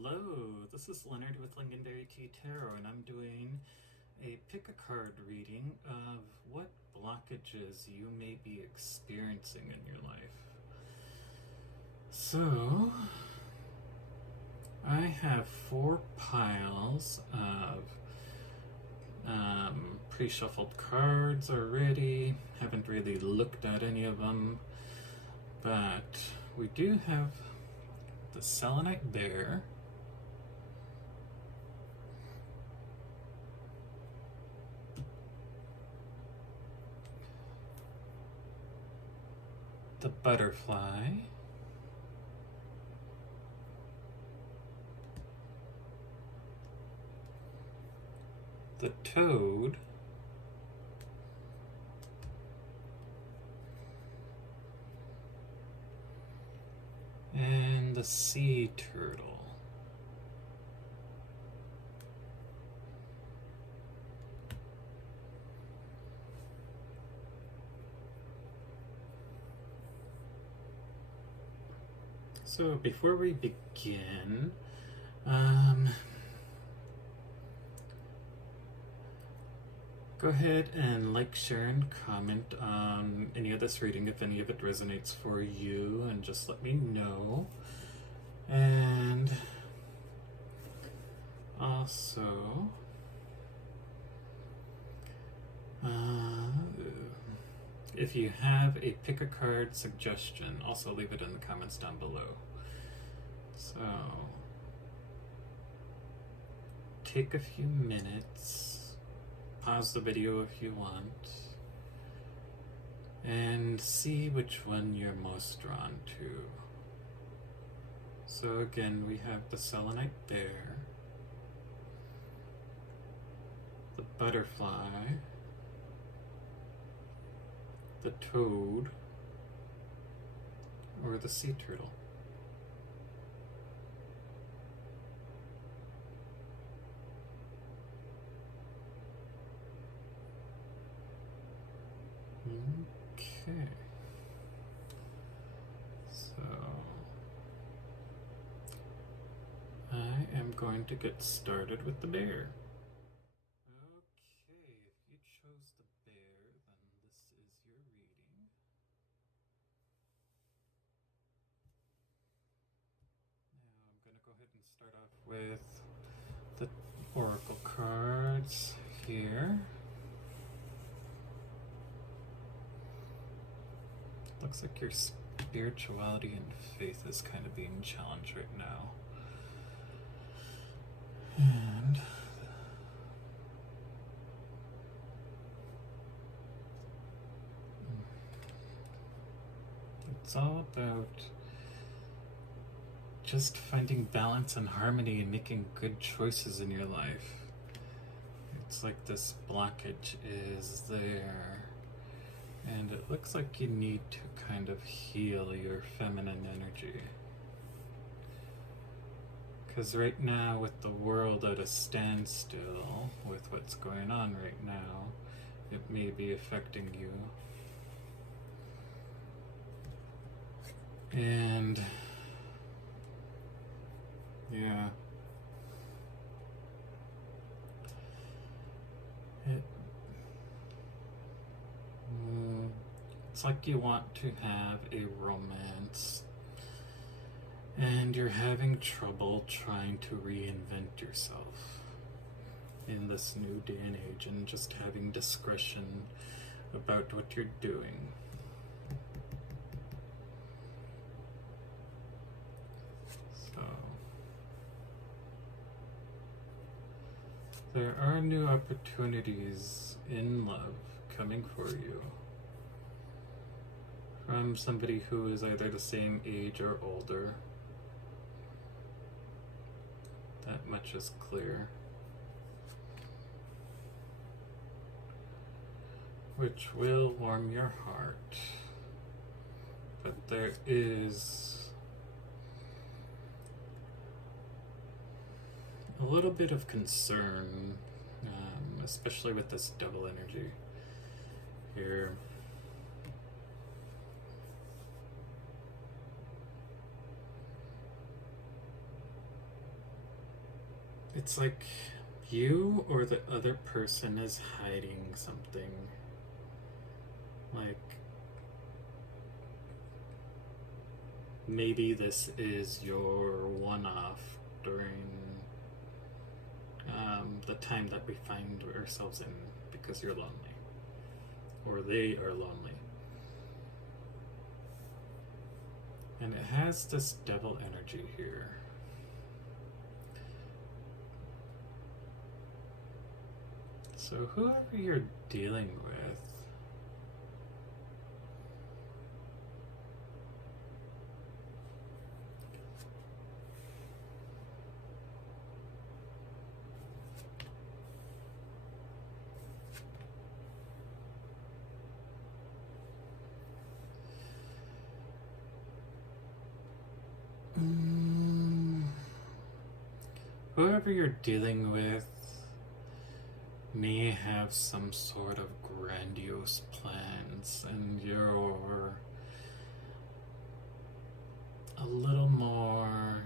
Hello, this is Leonard with Legendary Key Tarot, and I'm doing a pick-a-card reading of what blockages you may be experiencing in your life. So, I have 4 piles of pre-shuffled cards already. Haven't really looked at any of them, but we do have the Selenite Bear, the Butterfly, the Toad, and the Sea Turtle. So before we begin, go ahead and like, share, and comment on any of this reading if any of it resonates for you, and just let me know. And also, if you have a pick-a-card suggestion, also leave it in the comments down below. So, take a few minutes, pause the video if you want, and see which one you're most drawn to. So again, we have the Selenite Bear, the Butterfly, the Toad, or the Sea Turtle. Okay, so I am going to get started with the bear. Okay, if you chose the bear, then this is your reading. Now I'm going to go ahead and start off with the oracle cards here. Looks like your spirituality and faith is kind of being challenged right now. And it's all about just finding balance and harmony and making good choices in your life. It's like this blockage is there. And it looks like you need to kind of heal your feminine energy. Because right now, with the world at a standstill, with what's going on right now, it may be affecting you. And yeah, it's like you want to have a romance, and you're having trouble trying to reinvent yourself in this new day and age, and just having discretion about what you're doing. So, there are new opportunities in love coming for you from somebody who is either the same age or older. That much is clear. Which will warm your heart. But there is a little bit of concern, especially with this double energy here. It's like you or the other person is hiding something. Like, maybe this is your one-off during the time that we find ourselves in because you're lonely. Or they are lonely. And it has this devil energy here. So whoever you're dealing with, whoever you're dealing with may have some sort of grandiose plans, and you're a little more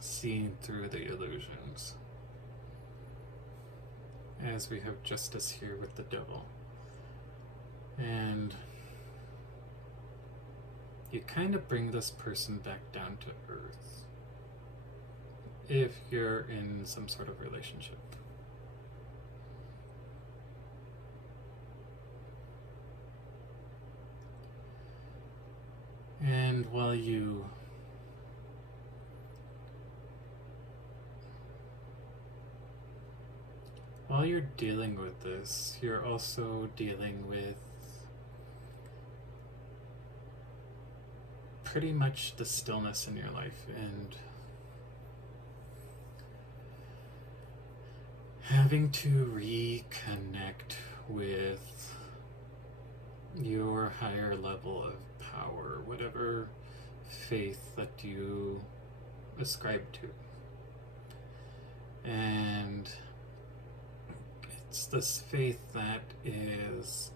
seeing through the illusions, as we have justice here with the devil. And you kind of bring this person back down to earth if you're in some sort of relationship. And while you're dealing with this, you're also dealing with pretty much the stillness in your life and having to reconnect with your higher level of power, whatever faith that you ascribe to. And it's this faith that is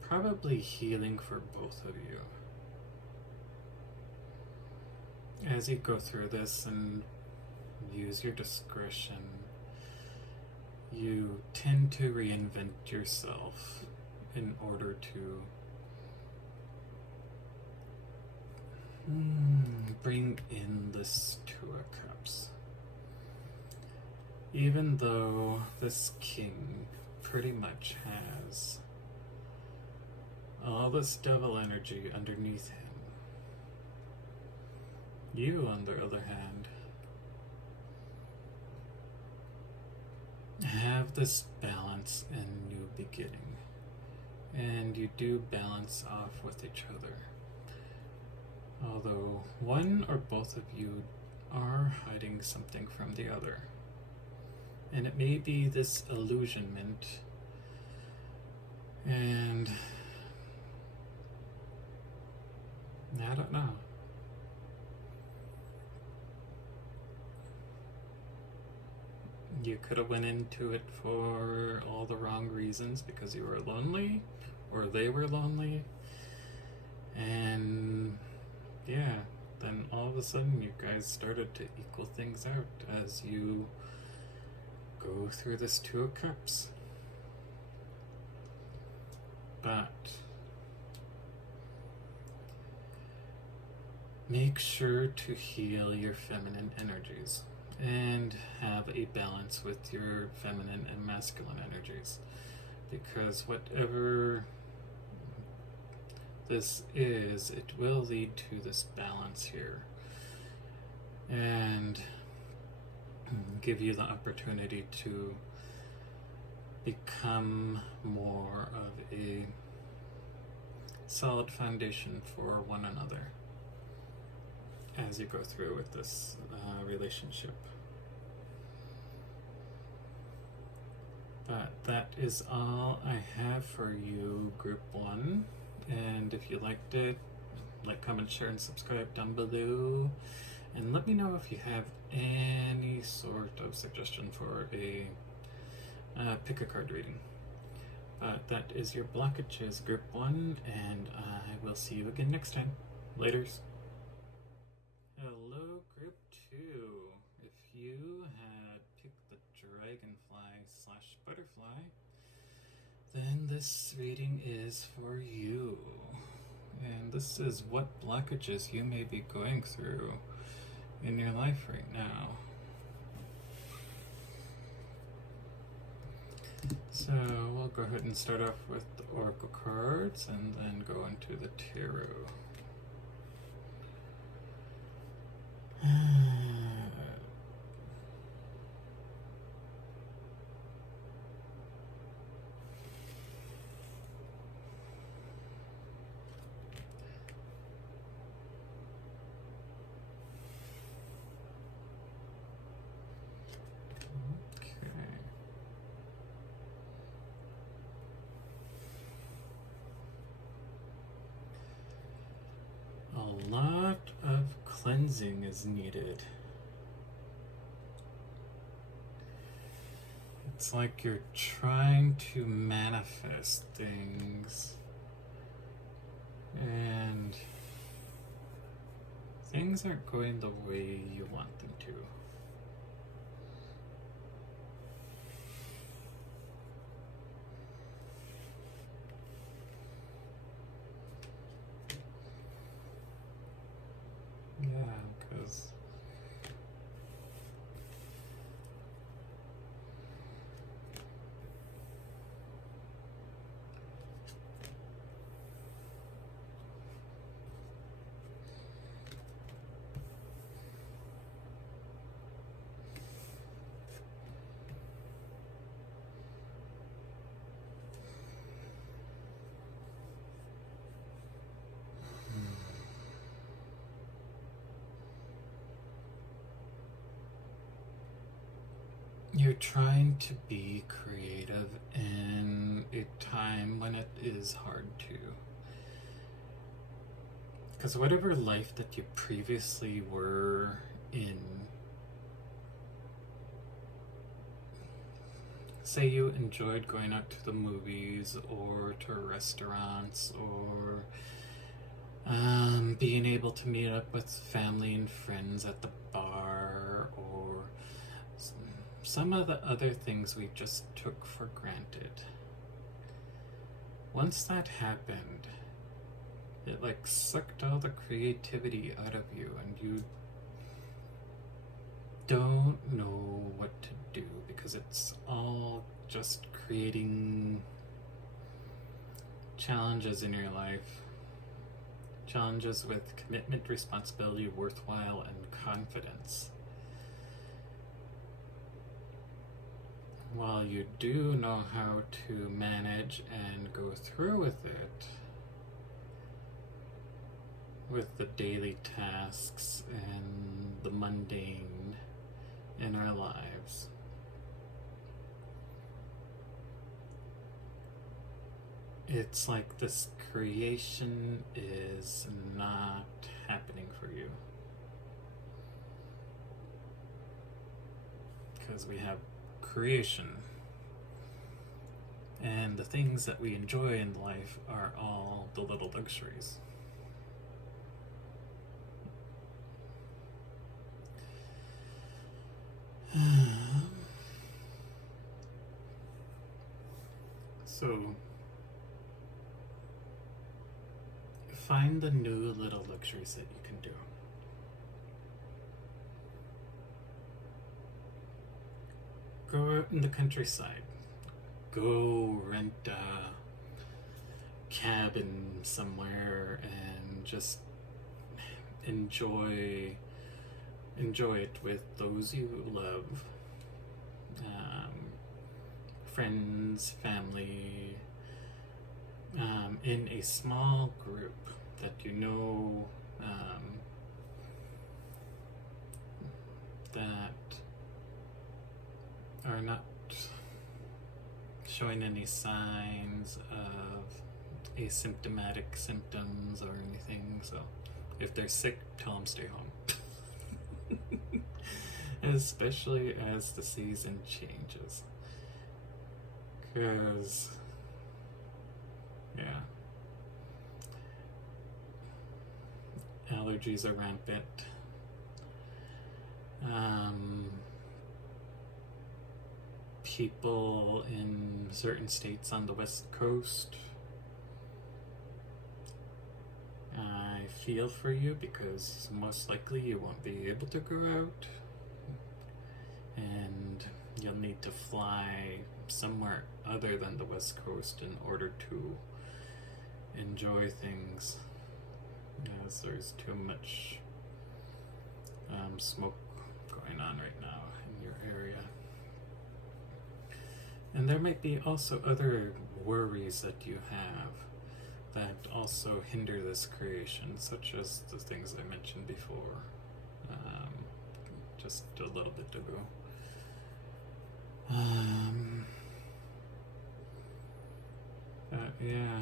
probably healing for both of you. As you go through this and use your discretion, you tend to reinvent yourself in order to bring in this Two of Cups. Even though this king pretty much has all this devil energy underneath him, you, on the other hand, have this balance and new beginning, and you do balance off with each other. Although one or both of you are hiding something from the other. And it may be this illusionment, and I don't know. You could have went into it for all the wrong reasons because you were lonely, or they were lonely, and yeah, then all of a sudden you guys started to equal things out as you go through this Two of Cups. But make sure to heal your feminine energies and have a balance with your feminine and masculine energies, because whatever this is, it will lead to this balance here and give you the opportunity to become more of a solid foundation for one another as you go through with this relationship. But that is all I have for you, Group 1. And if you liked it, like, comment, share, and subscribe down below. And let me know if you have any sort of suggestion for a pick a card reading. That is your Blockages Group 1, and I will see you again next time. Laters. Hello, Group 2. / butterfly, then this reading is for you. And this is what blockages you may be going through in your life right now. So we'll go ahead and start off with the oracle cards and then go into the tarot. A lot of cleansing is needed. It's like you're trying to manifest things, and things aren't going the way you want them to. Yeah, because you're trying to be creative in a time when it is hard to. Because whatever life that you previously were in, say you enjoyed going out to the movies or to restaurants or being able to meet up with family and friends at the bar or some of the other things we just took for granted. Once that happened, it like sucked all the creativity out of you and you don't know what to do because it's all just creating challenges in your life. Challenges with commitment, responsibility, worthwhile, and confidence. While you do know how to manage and go through with it, with the daily tasks and the mundane in our lives, it's like this creation is not happening for you. Because we have creation, and the things that we enjoy in life are all the little luxuries. So find the new little luxuries that you can do. Go out in the countryside. Go rent a cabin somewhere and just enjoy it with those you love. Friends, family, in a small group that you know that are not showing any signs of asymptomatic symptoms or anything. So if they're sick, tell them stay home. Especially as the season changes. Because, yeah, allergies are rampant. people in certain states on the West Coast, I feel for you because most likely you won't be able to go out and you'll need to fly somewhere other than the West Coast in order to enjoy things, as there's too much smoke going on right now in your area. And there might be also other worries that you have that also hinder this creation, such as the things I mentioned before, just a little bit ago. But yeah,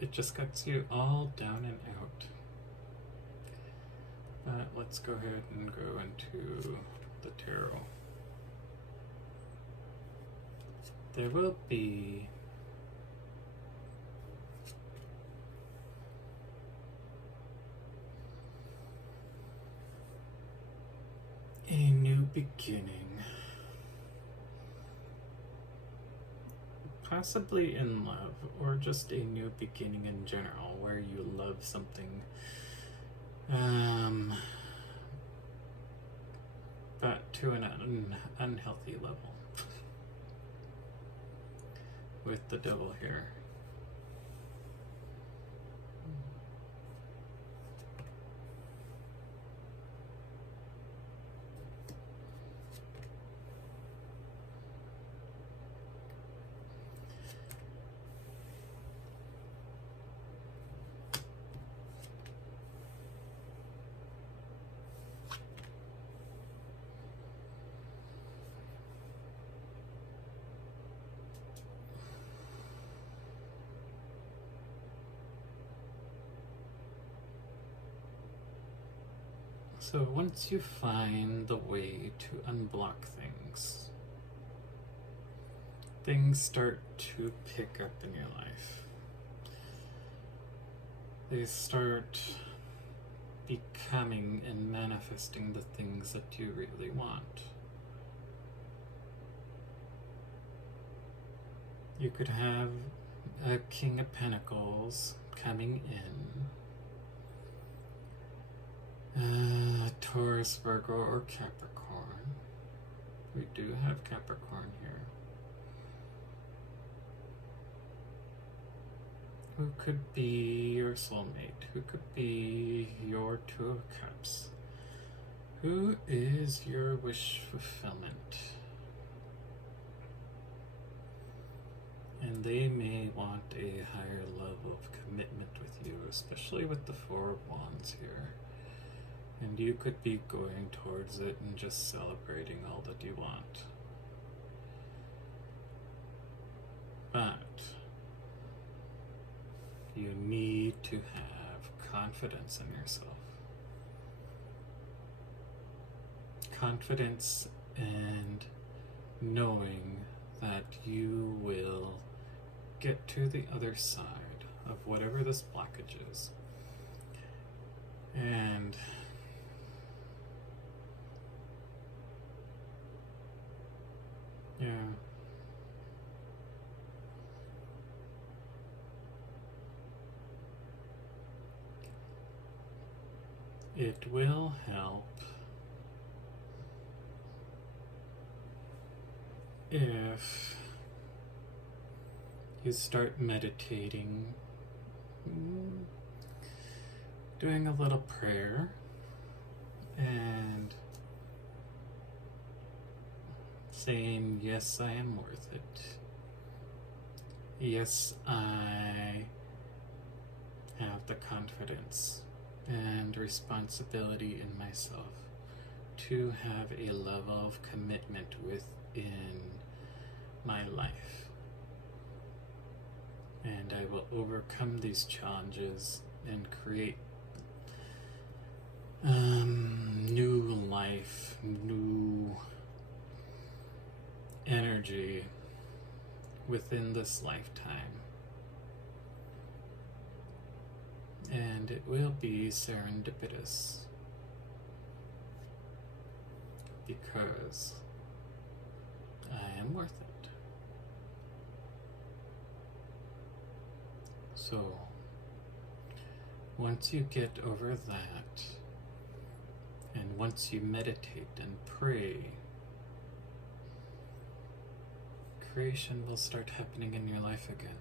it just gets you all down and out. But let's go ahead and go into the tarot. There will be a new beginning. Possibly in love, or just a new beginning in general, where you love something. But to an unhealthy level. With the devil here. So once you find the way to unblock things, things start to pick up in your life. They start becoming and manifesting the things that you really want. You could have a King of Pentacles coming in. Taurus, Virgo, or Capricorn. We do have Capricorn here. Who could be your soulmate? Who could be your Two of Cups? Who is your wish fulfillment? And they may want a higher level of commitment with you, especially with the Four of Wands here. And you could be going towards it and just celebrating all that you want. But you need to have confidence in yourself. Confidence and knowing that you will get to the other side of whatever this blockage is. And yeah. It will help if you start meditating, doing a little prayer, and saying, yes, I am worth it. Yes, I have the confidence and responsibility in myself to have a level of commitment within my life. And I will overcome these challenges and create new life, new energy within this lifetime. And it will be serendipitous because I am worth it. So, once you get over that, and once you meditate and pray, creation will start happening in your life again.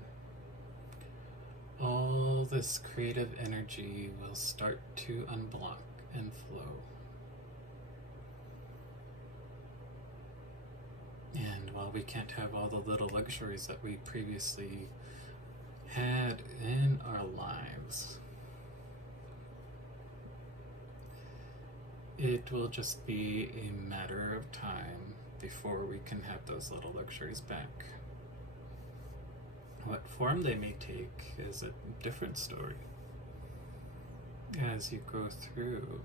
All this creative energy will start to unblock and flow. And while we can't have all the little luxuries that we previously had in our lives, it will just be a matter of time before we can have those little luxuries back. What form they may take is a different story. As you go through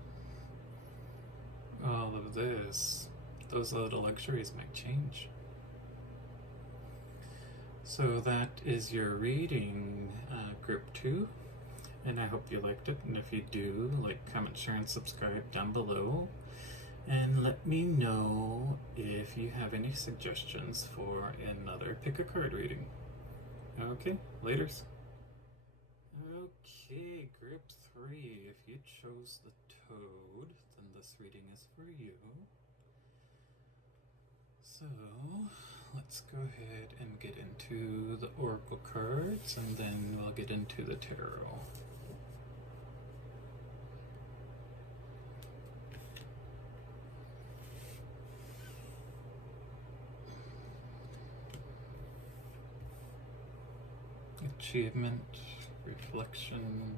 all of this, those little luxuries might change. So that is your reading, group 2, and I hope you liked it. And if you do, like, comment, share, and subscribe down below. And let me know if you have any suggestions for another pick a card reading. Okay, laters. Okay, group 3. If you chose the Toad, then this reading is for you. So, let's go ahead and get into the Oracle cards, and then we'll get into the Tarot. Achievement, reflection,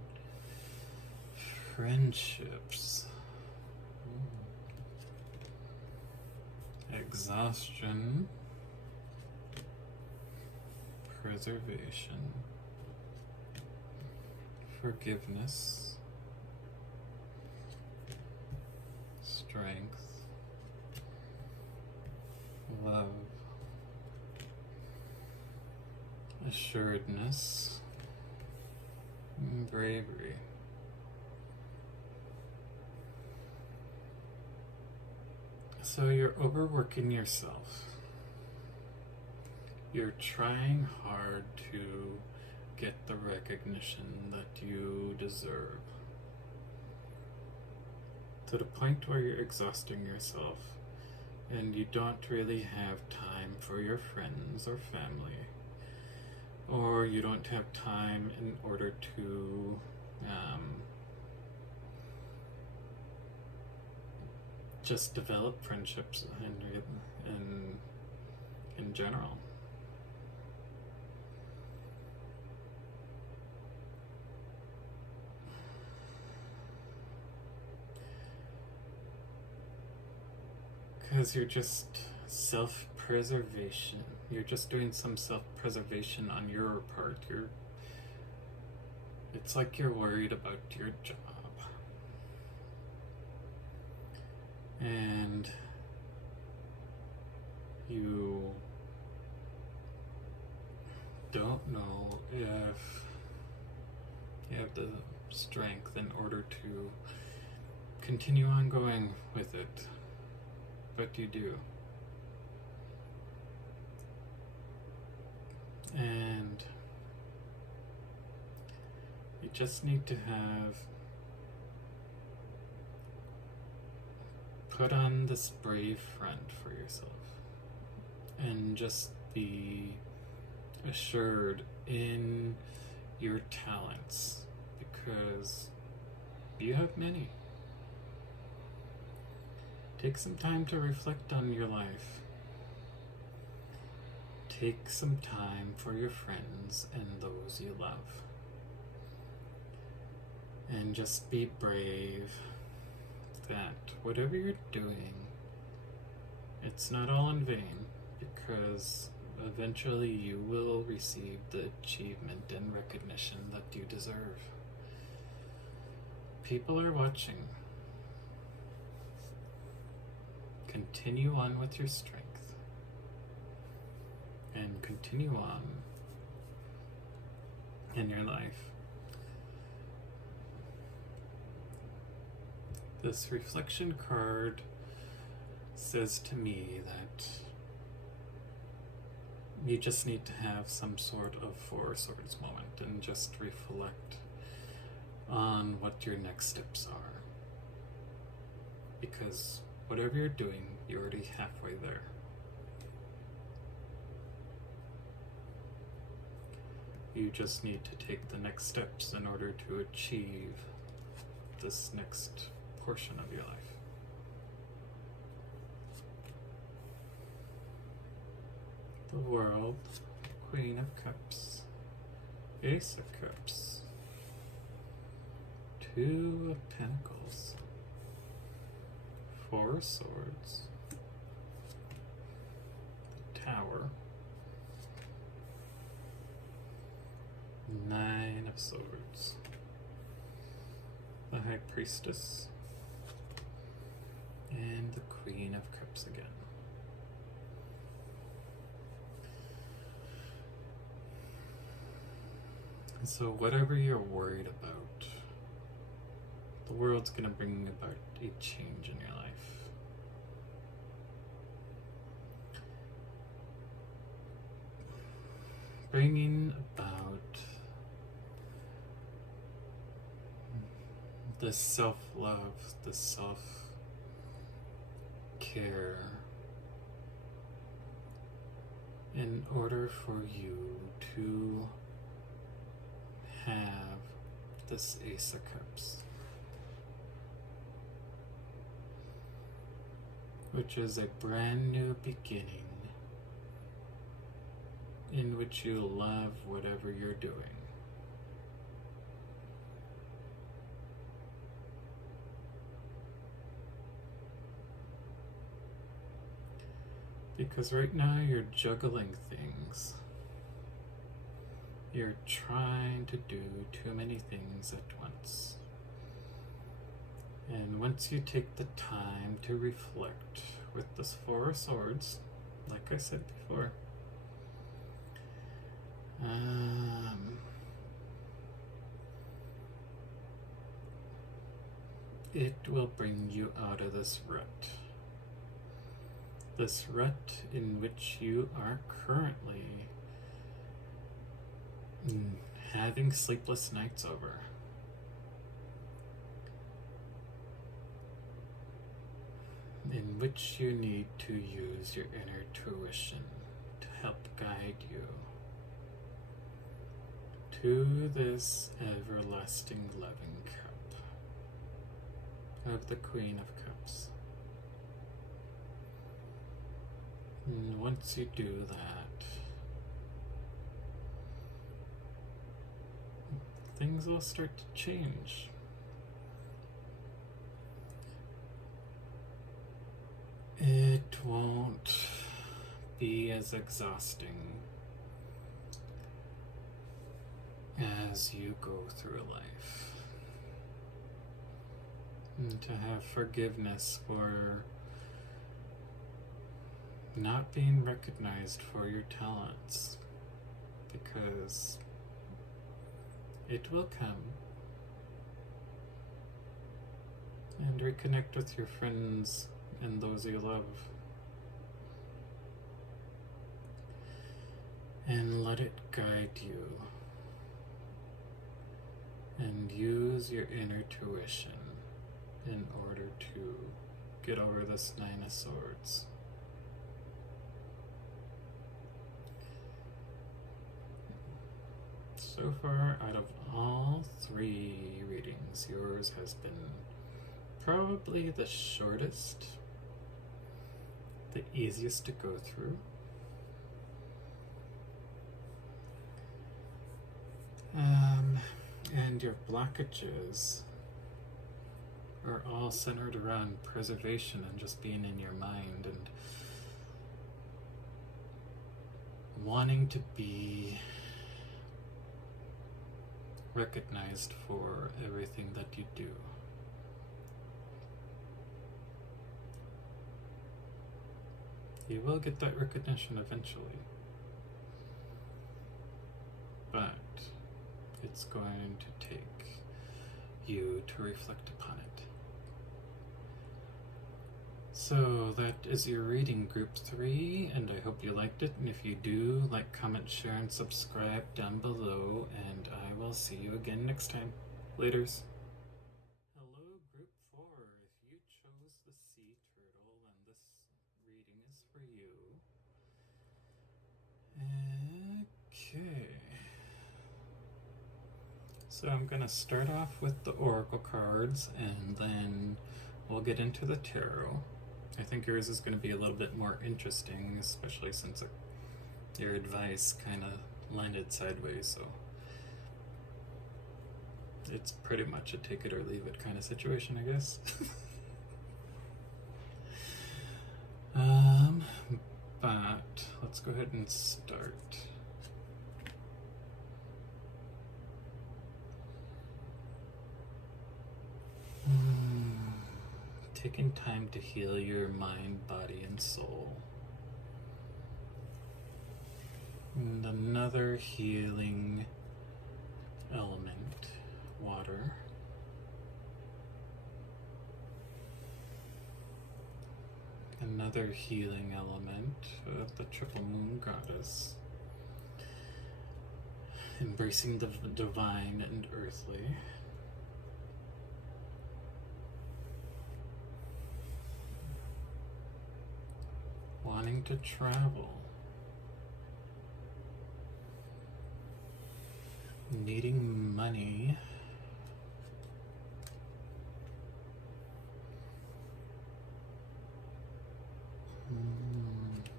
friendships, exhaustion, preservation, forgiveness, strength, love, assuredness, bravery. So you're overworking yourself. You're trying hard to get the recognition that you deserve, to the point where you're exhausting yourself and you don't really have time for your friends or family. Or you don't have time in order to just develop friendships in general. Because you're just self-preservation. You're just doing some self-preservation on your part. It's like you're worried about your job. And you don't know if you have the strength in order to continue on going with it. But you do. And you just need to put on this brave front for yourself and just be assured in your talents, because you have many. Take some time to reflect on your life. Take some time for your friends and those you love. And just be brave that whatever you're doing, it's not all in vain, because eventually you will receive the achievement and recognition that you deserve. People are watching. Continue on with your strength. And continue on in your life. This reflection card says to me that You just need to have some sort of Four Swords moment and just reflect on what your next steps are. Because whatever you're doing, you're already halfway there. You just need to take the next steps in order to achieve this next portion of your life. The World, Queen of Cups, Ace of Cups, Two of Pentacles, Four of Swords, the Tower, Nine of Swords, the High Priestess, and the Queen of Cups again. So whatever you're worried about, the world's going to bring about a change in your life. Bringing about the self-love, the self-care in order for you to have this Ace of Cups, which is a brand new beginning in which you love whatever you're doing. Because right now you're juggling things. You're trying to do too many things at once. And once you take the time to reflect with this Four of Swords, like I said before, it will bring you out of this rut. This rut in which you are currently having sleepless nights over. In which you need to use your inner tuition to help guide you to this everlasting loving cup of the Queen of Cups. And once you do that, things will start to change. It won't be as exhausting as you go through life. And to have forgiveness for not being recognized for your talents, because it will come. And reconnect with your friends and those you love. And let it guide you. And use your inner tuition in order to get over this Nine of Swords. So far, out of all three readings, yours has been probably the shortest, the easiest to go through. And your blockages are all centered around preservation and just being in your mind and wanting to be recognized for everything that you do. You will get that recognition eventually, but it's going to take you to reflect upon it. So that is your reading, Group 3, and I hope you liked it. And if you do, like, comment, share, and subscribe down below, and I will see you again next time. Laters. Hello, Group 4. If you chose the sea turtle, then this reading is for you. Okay. So I'm going to start off with the oracle cards, and then we'll get into the tarot. I think yours is going to be a little bit more interesting, especially since your advice kind of landed sideways, so it's pretty much a take it or leave it kind of situation, I guess. But let's go ahead and start. Taking time to heal your mind, body, and soul. And another healing element, water. Another healing element, the triple moon goddess. Embracing the divine and earthly. Wanting to travel, needing money,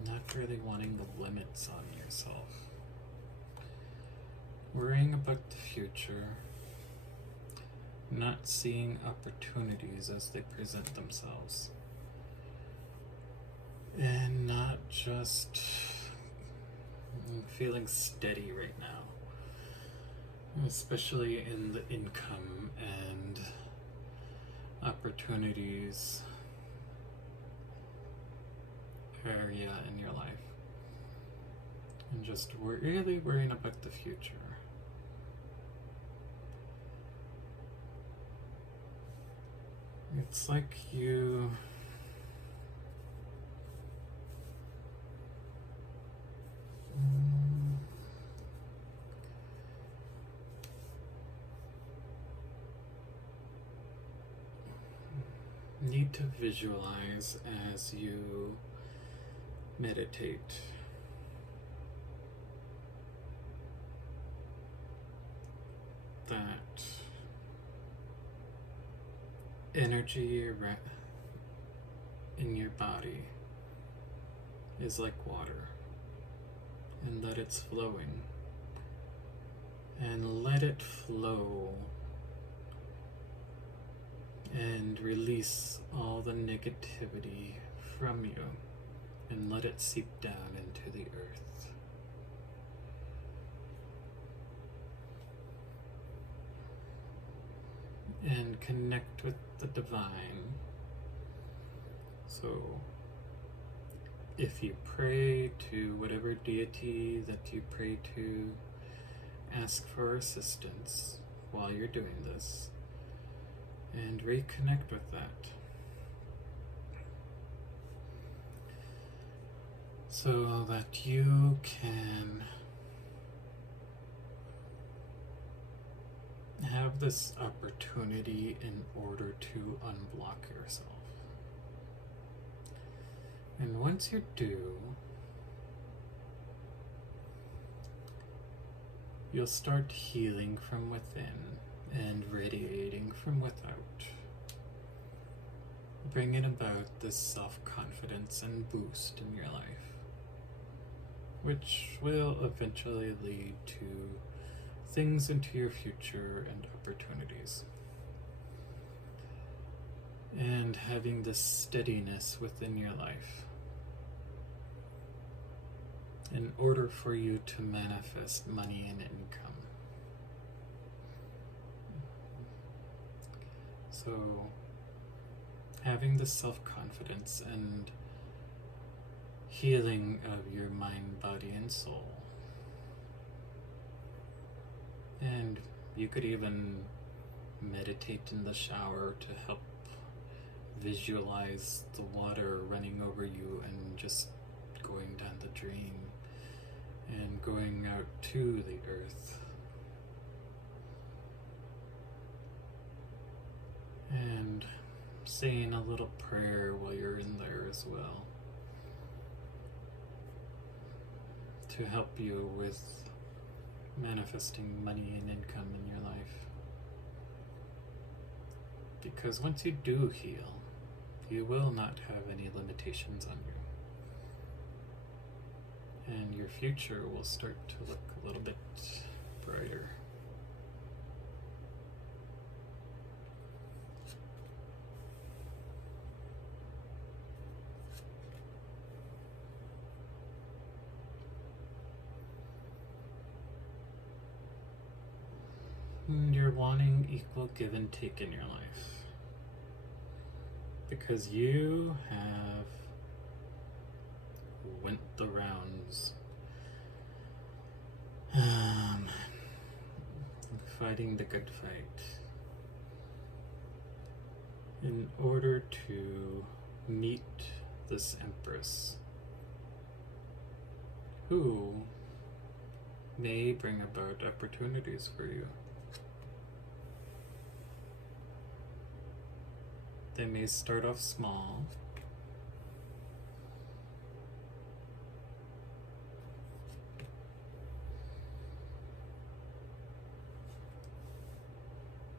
not really wanting the limits on yourself, worrying about the future, not seeing opportunities as they present themselves. And not just feeling steady right now, especially in the income and opportunities area in your life, and just really worrying about the future. It's like you need to visualize as you meditate that energy in your body is like water, and that it's flowing, and let it flow and release all the negativity from you and let it seep down into the earth. And connect with the divine. So if you pray to whatever deity that you pray to, ask for assistance while you're doing this, and reconnect with that. So that you can have this opportunity in order to unblock yourself. And once you do, you'll start healing from within and radiating from without, bringing about this self-confidence and boost in your life, which will eventually lead to things into your future and opportunities. And having this steadiness within your life in order for you to manifest money and income. So, having this self-confidence and healing of your mind, body, and soul. And you could even meditate in the shower to help visualize the water running over you and just going down the drain and going out to the earth. And saying a little prayer while you're in there as well to help you with manifesting money and income in your life. Because once you do heal, you will not have any limitations on you. And your future will start to look a little bit brighter. You're wanting equal give and take in your life because you have went the rounds fighting the good fight in order to meet this Empress who may bring about opportunities for you. They may start off small,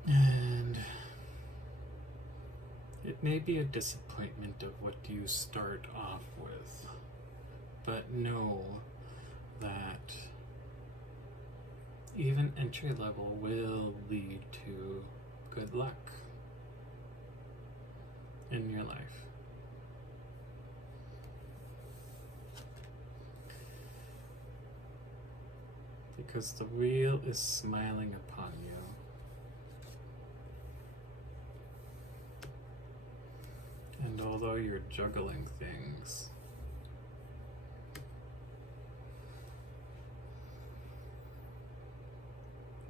and it may be a disappointment of what you start off with, but know that even entry level will lead to good luck in your life. Because the wheel is smiling upon you. And although you're juggling things,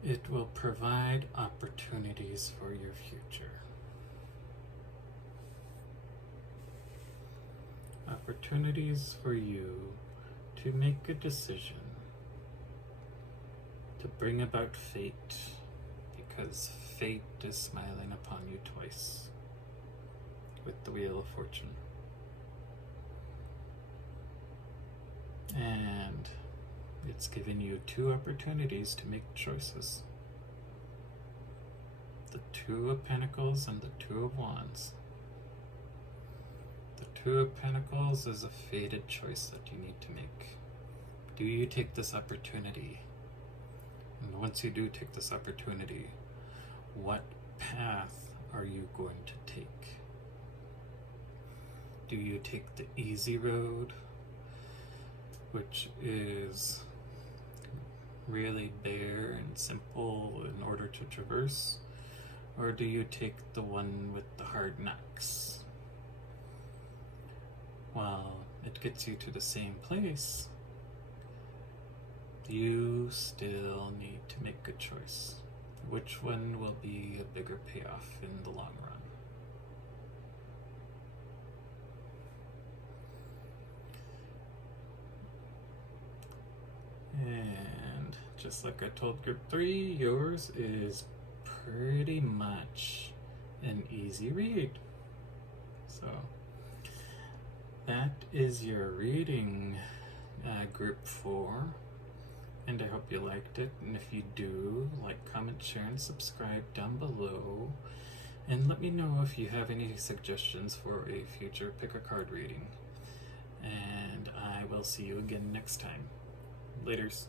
it will provide opportunities for your future. Opportunities for you to make a decision to bring about fate, because fate is smiling upon you twice with the Wheel of Fortune. And it's given you two opportunities to make choices. The Two of Pentacles and the Two of Wands. The Two of Pentacles is a fated choice that you need to make. Do you take this opportunity? And once you do take this opportunity, what path are you going to take? Do you take the easy road, which is really bare and simple in order to traverse? Or do you take the one with the hard knocks? While it gets you to the same place, you still need to make a choice. Which one will be a bigger payoff in the long run? And just like I told group 3, yours is pretty much an easy read. So that is your reading, group 4. And I hope you liked it. And if you do, like, comment, share, and subscribe down below. And let me know if you have any suggestions for a future pick a card reading. And I will see you again next time. Laters.